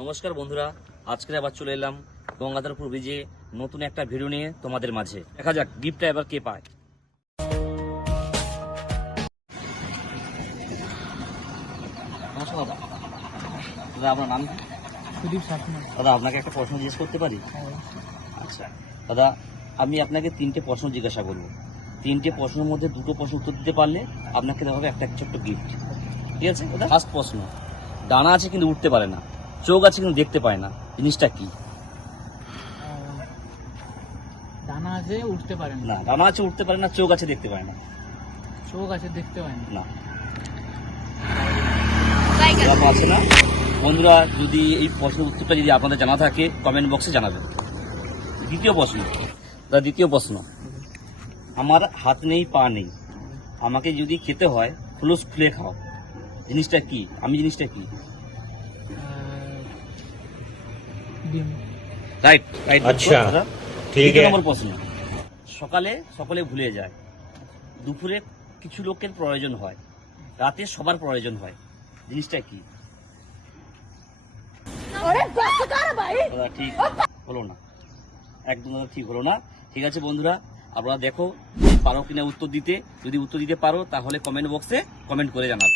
নমস্কার বন্ধুরা, আজকে আবার চলে এলাম গঙ্গাধরপুর ব্রিজে নতুন একটা ভিডিও নিয়ে তোমাদের মাঝে। দেখা যাক গিফটটা এবার কে পায়। নমস্কার দাদা। দাদা আপনার নাম কি? সুদীপ শাসন। দাদা আপনাকে একটা প্রশ্ন জিজ্ঞেস করতে পারি? আচ্ছা দাদা, আমি আপনাকে তিনটে প্রশ্ন জিজ্ঞাসা করবো। তিনটে প্রশ্নের মধ্যে দুটো প্রশ্ন উত্তর দিতে পারলে আপনাকে দেওয়া হবে একটা ছোট্ট গিফট, ঠিক আছে? ফার্স্ট প্রশ্ন, ডানা আছে কিন্তু উঠতে পারে না, চোখ আছে কিন্তু দেখতে পায় না, জিনিসটা কি? ডানা আছে উঠতে পারে না, ডানা আছে উঠতে পারে না, চোখ আছে দেখতে পায় না। চোখ আছে দেখতে পায় না, আছে না। বন্ধুরা, যদি এই প্রশ্নের উত্তরটা যদি আপনাদের জানা থাকে কমেন্ট বক্সে জানাবেন। দ্বিতীয় প্রশ্ন, দ্বিতীয় প্রশ্ন, আমার হাত নেই পা নেই, আমাকে যদি খেতে হয় খোলস খুলে খাও, জিনিসটা কি? আমি জিনিসটা কি? ডিম। Right right. আচ্ছা, ঠিক আছে। নম্বর প্রশ্ন, সকালে সকলে ভুলে যায়, দুপুরে কিছু লোকের প্রয়োজন হয়, রাতে সবার প্রয়োজন হয়, জিনিসটা কি? ঠিক হলো না, একদম ঠিক হলো না। ঠিক আছে বন্ধুরা, আপনারা দেখো পারো কিনা উত্তর দিতে। যদি উত্তর দিতে পারো তাহলে কমেন্ট বক্সে কমেন্ট করে জানাবে।